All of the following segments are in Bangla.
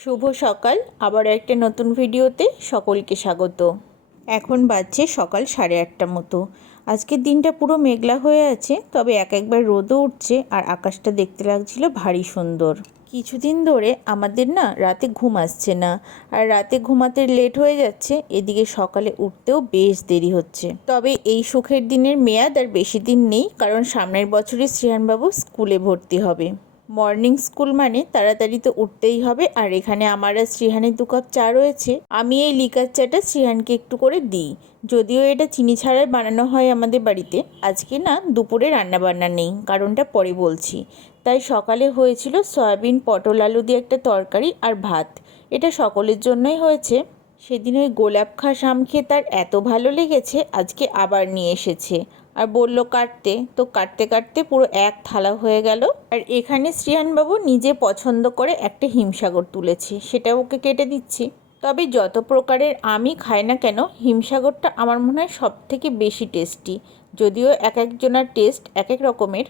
শুভ সকাল। আবার একটা নতুন ভিডিওতে সকলকে স্বাগত। এখন বাজছে সকাল 8:30টার মতো। আজকের দিনটা পুরো মেঘলা হয়ে আছে, তবে একবার রোদও উঠছে আর আকাশটা দেখতে লাগছিল ভারী সুন্দর। কিছুদিন ধরে আমাদের না রাতে ঘুম আসছে না, আর রাতে ঘুমাতে লেট হয়ে যাচ্ছে, এদিকে সকালে উঠতেও বেশ দেরি হচ্ছে। তবে এই সুখের দিনের মেয়াদ আর বেশি দিন নেই, কারণ সামনের বছরই শ্রীহানবাবু স্কুলে ভর্তি হবে। মর্নিং স্কুল মানে তাড়াতাড়ি তো উঠতেই হবে। আর এখানে আমার আর শ্রীহানের 2 কাপ চা রয়েছে। আমি এই লিকার চাটা শ্রীহানকে একটু করে দিই, যদিও এটা চিনি ছাড়াই বানানো হয় আমাদের বাড়িতে। আজকে না দুপুরে রান্নাবান্না নেই, কারণটা পরে বলছি। তাই সকালে হয়েছিল সয়াবিন পটল আলু দিয়ে একটা তরকারি আর ভাত। এটা সকলের জন্যই হয়েছে। সেদিন ওই গোলাপ খাস আম খেয়ে তার এত ভালো লেগেছে, আজকে আবার নিয়ে এসেছে আর বলল কাটতে, তো কাটতে কাটতে পুরো এক থালা হয়ে গেল। আর এখানে শ্রীহানবাবু নিজে পছন্দ করে একটা হিমসাগর তুলেছে, সেটা ওকে কেটে দিচ্ছি। তবে যত প্রকারের আমই খায় না কেন, হিমসাগরটা আমার মনে হয় সব থেকে বেশি টেস্টি। যদিও এক একজনের টেস্ট এক এক রকমের।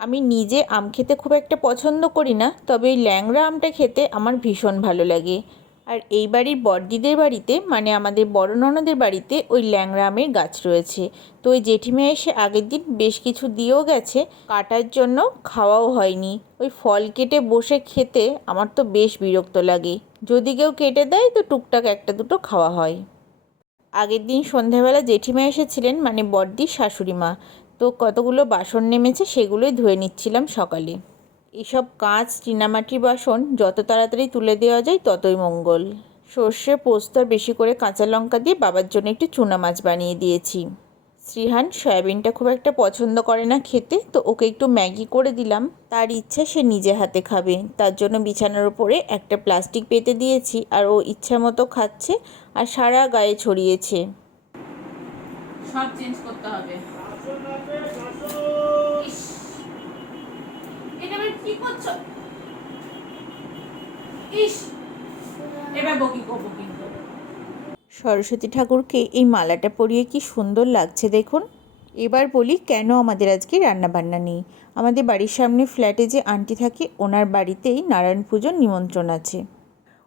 আমি নিজে আম খেতে খুব একটা পছন্দ করি না, তবে এই ল্যাংড়া আমটা খেতে আমার ভীষণ ভালো লাগে। আর এই বাড়ির বড়দিদের বাড়িতে, মানে আমাদের বড় ননদের বাড়িতে, ওই ল্যাংড়া আমের গাছ রয়েছে। তো ওই জেঠিমা এসে আগের দিন বেশ কিছু দিয়েও গেছে, কাটার জন্য খাওয়াও হয়নি। ওই ফল কেটে বসে খেতে আমার তো বেশ বিরক্ত লাগে। যদি কেউ কেটে দেয় তো টুকটাক একটা দুটো খাওয়া হয়। আগের দিন সন্ধ্যাবেলা জেঠিমা এসেছিলেন, মানে বড়দির শাশুড়ি মা। তো কতগুলো বাসন নেমেছে, সেগুলোই ধুয়ে নিচ্ছিলাম সকালে। এসব কাঁচ চীনামাটির বাসন যত তাড়াতাড়ি তুলে দেওয়া যায় ততই মঙ্গল। সর্ষে পোস্ত আর বেশি করে কাঁচা লঙ্কা দিয়ে বাবার জন্য একটু চুনা মাছ বানিয়ে দিয়েছি। শ্রীহান সয়াবিনটা খুব একটা পছন্দ করে না খেতে, তো ওকে একটু ম্যাগি করে দিলাম। তার ইচ্ছা সে নিজে হাতে খাবে, তার জন্য বিছানার উপরে একটা প্লাস্টিক পেতে দিয়েছি, আর ও ইচ্ছা মতো খাচ্ছে আর সারা গায়ে ছড়িয়েছে। সব চেঞ্জ করতে হবে। এটা আবার কি করছো? ইস, এবার বকি করবো কিন্তু। সরস্বতী ঠাকুরকে এই মালাটা পরিয়ে কি সুন্দর লাগছে দেখুন। এবার বলি কেন আমাদের আজকে রান্নাবান্না নেই। আমাদের বাড়ির সামনে ফ্ল্যাটে যে আন্টি থাকে, ওনার বাড়িতেই নারায়ণ পুজোর নিমন্ত্রণ আছে।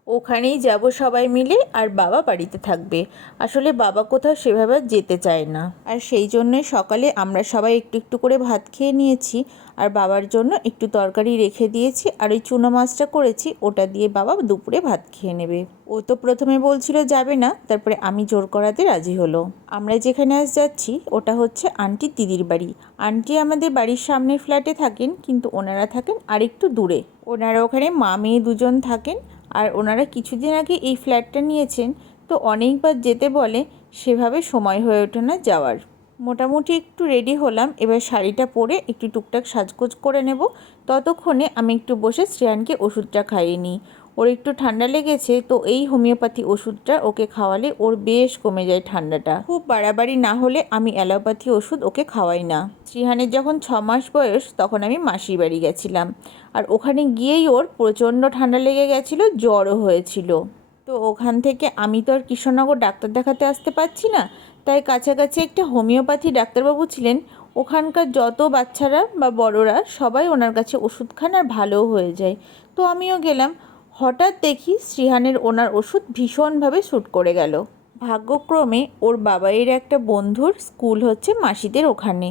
ওখানেই যাব সবাই মিলে, আর বাবা বাড়িতে থাকবে। আসলে বাবা কোথাও সেভাবে যেতে চায় না, আর সেই জন্যই সকালে আমরা সবাই একটু একটু করে ভাত খেয়ে নিয়েছি। আর বাবার জন্য একটু তরকারি রেখে দিয়েছি, আর ওই চুনো মাছটা করেছি, ওটা দিয়ে বাবা দুপুরে ভাত খেয়ে নেবে। ও তো প্রথমে বলছিল যাবে না, তারপরে আমি জোর করাতে রাজি হলো। আমরা যেখানে আজ যাচ্ছি ওটা হচ্ছে আন্টির দিদির বাড়ি। আন্টি আমাদের বাড়ির সামনের ফ্ল্যাটে থাকেন, কিন্তু ওনারা থাকেন আরেকটু দূরে। ওনারা ওখানে মা মেয়ে দুজন থাকেন। আর ওনারা কিছুদিন আগে এই ফ্ল্যাটটা নিয়েছেন, তো অনেকবার যেতে বলে, সেভাবে সময় হয়ে ওঠে না যাওয়ার। মোটামুটি একটু রেডি হলাম, এবার শাড়িটা পরে একটু টুকটাক সাজগোজ করে নেব। ততক্ষণে আমি একটু বসে শ্রেয়ানকে ওষুধটা খাইয়ে নিই। ওর একটু ঠান্ডা লেগেছে, তো এই হোমিওপ্যাথি ওষুধটা ওকে খাওয়ালে ওর বেশ কমে যায় ঠান্ডাটা। খুব বাড়াবাড়ি না হলে আমি অ্যালোপ্যাথি ওষুধ ওকে খাওয়াই না। শ্রীহানের যখন 6 মাস বয়স, তখন আমি মাসির বাড়ি গেছিলাম, আর ওখানে গিয়েই ওর প্রচণ্ড ঠান্ডা লেগে গেছিলো, জ্বরও হয়েছিল। তো ওখান থেকে আমি তো আর কৃষ্ণনগর ডাক্তার দেখাতে আসতে পারছি না, তাই কাছাকাছি একটা হোমিওপ্যাথি ডাক্তারবাবু ছিলেন। ওখানকার যত বাচ্চারা বা বড়রা সবাই ওনার কাছে ওষুধ খান আর ভালোও হয়ে যায়। তো আমিও গেলাম। হঠাৎ দেখি শ্রীহানের ওনার ওষুধ ভীষণভাবে শ্যুট করে গেল। ভাগ্যক্রমে ওর বাবাইয়ের একটা বন্ধুর স্কুল হচ্ছে মাসিদের ওখানে,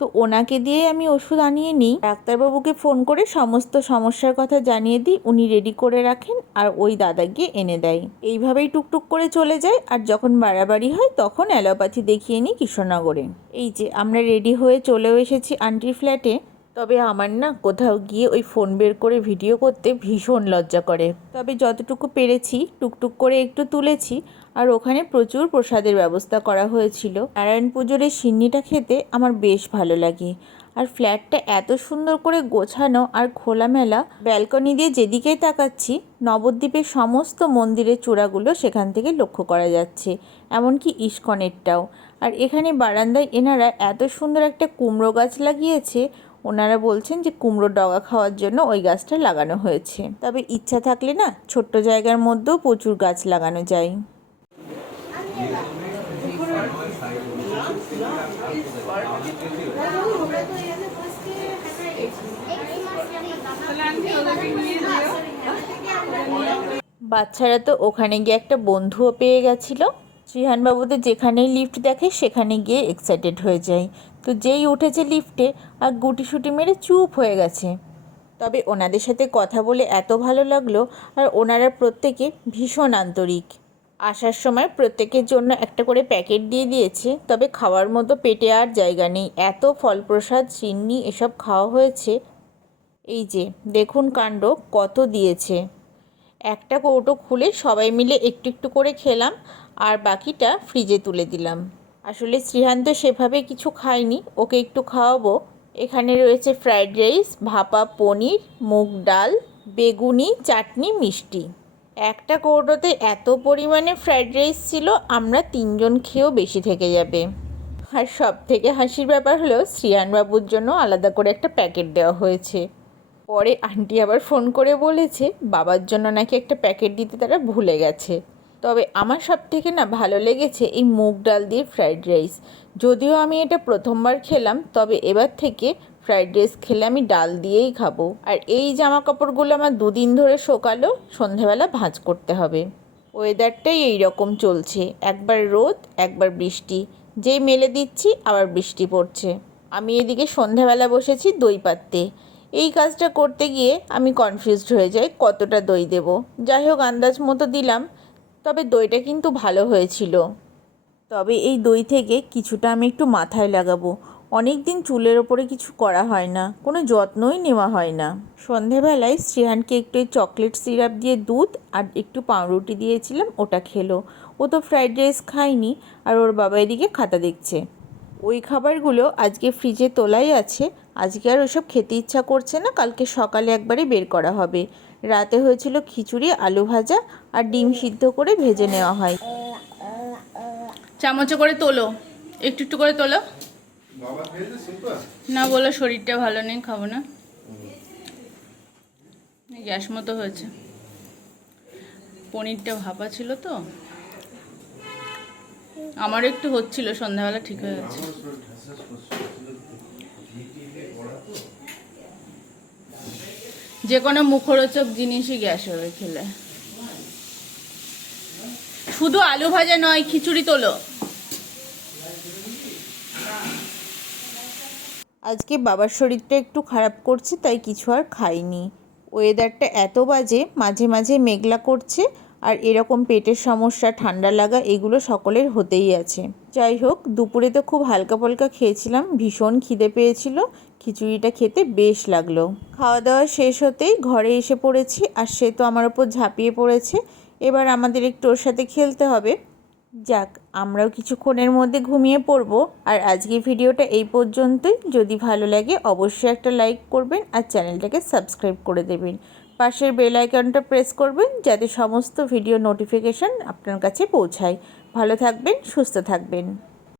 তো ওনাকে দিয়ে আমি ওষুধ আনিয়ে নিই। ডাক্তারবাবুকে ফোন করে সমস্ত সমস্যার কথা জানিয়ে দিই, উনি রেডি করে রাখেন, আর ওই দাদা গিয়ে এনে দেয়। এইভাবেই টুকটুক করে চলে যায়। আর যখন বাড়াবাড়ি হয় তখন অ্যালোপ্যাথি দেখিয়ে নিই কৃষ্ণনগরে। এই যে আমরা রেডি হয়ে চলেও এসেছি আন্টির ফ্ল্যাটে। তবে আমার না কোথাও গিয়ে ওই ফোন বের করে ভিডিও করতে ভীষণ লজ্জা করে। তবে যতটুকু পেরেছি টুকটুক করে একটু তুলেছি। আর ওখানে প্রচুর প্রসাদের ব্যবস্থা করা হয়েছিল। নারায়ণ পুজোর এই সিন্নিটা খেতে আমার বেশ ভালো লাগে। আর ফ্ল্যাটটা এত সুন্দর করে গোছানো আর খোলামেলা, ব্যালকনি দিয়ে যেদিকেই তাকাচ্ছি নবদ্বীপের সমস্ত মন্দিরের চূড়াগুলো সেখান থেকে লক্ষ্য করা যাচ্ছে, এমনকি ইস্কনেরটাও। আর এখানে বারান্দায় এনারা এত সুন্দর একটা কুমড়ো গাছ লাগিয়েছে। ওনারা বলছেন যে কুমড়ো ডগা খাওয়ার জন্য ওই গাছটা লাগানো হয়েছে। তবে ইচ্ছা থাকলে না ছোট্ট জায়গার মধ্যেও প্রচুর গাছ লাগানো যায়। বাচ্চারা তো ওখানে গিয়ে একটা বন্ধুও পেয়ে গেছিলো। শ্রীহানবাবুদের যেখানেই লিফট দেখে সেখানে গিয়ে এক্সাইটেড হয়ে যায়। তো যেই উঠেছে লিফটে আর গুটিসুটি মেরে চুপ হয়ে গেছে। তবে ওনাদের সাথে কথা বলে এত ভালো লাগলো, আর ওনারা প্রত্যেকে ভীষণ আন্তরিক। আসার সময় প্রত্যেকের জন্য একটা করে প্যাকেট দিয়ে দিয়েছে, তবে খাওয়ার মতো পেটে আর জায়গা নেই, এত ফল প্রসাদ চিন্নি এসব খাওয়া হয়েছে। এই যে দেখুন কাণ্ড, কত দিয়েছে। একটা কৌটো খুলে সবাই মিলে একটু একটু করে খেলাম, আর বাকিটা ফ্রিজে তুলে দিলাম। আসলে শ্রীহান্ত সেভাবে কিছু খায়নি, ওকে একটু খাওয়াবো। এখানে রয়েছে ফ্রাইড রাইস, ভাপা পনির, মুগ ডাল, বেগুনি, চাটনি, মিষ্টি। একটা কৌটোতে এত পরিমাণে ফ্রাইড রাইস ছিল, আমরা 3 জন খেয়েও বেশি থেকে যাবে। আর সব থেকে হাসির ব্যাপার হলো শ্রীহানবাবুর জন্য আলাদা করে একটা প্যাকেট দেওয়া হয়েছে। পরে আন্টি আবার ফোন করে বলেছে বাবার জন্য নাকি একটা প্যাকেট দিতে তারা ভুলে গেছে। তবে আমার সব থেকে না ভালো লেগেছে এই মুগ ডাল দিয়ে ফ্রাইড রাইস। যদিও আমি এটা প্রথমবার খেলাম, তবে এবার থেকে ফ্রাইড রাইস খেলে আমি ডাল দিয়েই খাবো। আর এই জামা কাপড়গুলো আমার 2 দিন ধরে শোকালো, সন্ধেবেলা ভাঁজ করতে হবে। ওয়েদারটাই এই রকম চলছে, একবার রোদ একবার বৃষ্টি, যেই মেলে দিচ্ছি আবার বৃষ্টি পড়ছে। আমি এদিকে সন্ধেবেলা বসেছি দই পাততে। এই কাজটা করতে গিয়ে আমি কনফিউজড হয়ে যাই কতটা দই দেব। যাই হোক আন্দাজ মতো দিলাম, তবে দইটা কিন্তু ভালো হয়েছিল। তবে এই দই থেকে কিছুটা আমি একটু মাথায় লাগাবো। অনেক দিন চুলের ওপরে কিছু করা হয় না, কোনো যত্নই নেওয়া হয় না। সন্ধেবেলায় শ্রেহানকে একটু চকলেট সিরাপ দিয়ে দুধ আর একটু পাউরুটি দিয়েছিলাম, ওটা খেলো। ও তো ফ্রাইড রাইস খায়নি, আর ওর বাবা এদিকে খাতা দেখছে। ওই খাবারগুলো আজকে ফ্রিজে তোলাই আছে। আজকে আর ওসব খেতে ইচ্ছা করছে না, কালকে সকালে একবারে বের করা হবে। রাতে হয়েছিল খিচুড়ি, আলু ভাজা আর ডিম সিদ্ধ করে ভেজে নেওয়া হয়। চামচে করে তোলো, একটু একটু করে তোলো। না বলো শরীরটা ভালো নেই, খাবো না, গ্যাস মতো হয়েছে। পনিরটা ভাপা ছিল তো, আমারও একটু হচ্ছিল, সন্ধ্যাবেলা ঠিক হয়ে গেছে। যে কোনো মুখরোচক জিনিসই গ্যাস হবে খেলে। শুধু আলু ভাজা নয়, খিচুড়ি তোলো। আজকে বাবার শরীরটা একটু খারাপ করছে, তাই কিছু আর খাইনি। ওয়েদারটা এত বাজে, মাঝে মাঝে মেঘলা করছে, আর এরকম পেটের সমস্যা, ঠান্ডা লাগা, এগুলো সকলের হতেই আছে। যাই হোক, দুপুরে তো খুব হালকা পালকা খেয়েছিলাম, ভীষণ খিদে পেয়েছিল। খিচুড়িটা খেতে বেশ লাগলো। খাওয়া দাওয়া শেষ হতেই ঘরে এসে পড়েছি, আর সে তো আমার ওপর ঝাঁপিয়ে পড়েছে। এবার আমাদের একটু ওর সাথে খেলতে হবে। যাক, আমরাও কিছুক্ষণের মধ্যে ঘুমিয়ে পড়বো। আর আজকের ভিডিওটা এই পর্যন্তই। যদি ভালো লাগে অবশ্যই একটা লাইক করবেন, আর চ্যানেলটাকে সাবস্ক্রাইব করে দেবেন। পাশের বেল আইকনটা প্রেস করবেন, যাতে সমস্ত ভিডিও নোটিফিকেশান আপনার কাছে পৌঁছায়। ভালো থাকবেন, সুস্থ থাকবেন।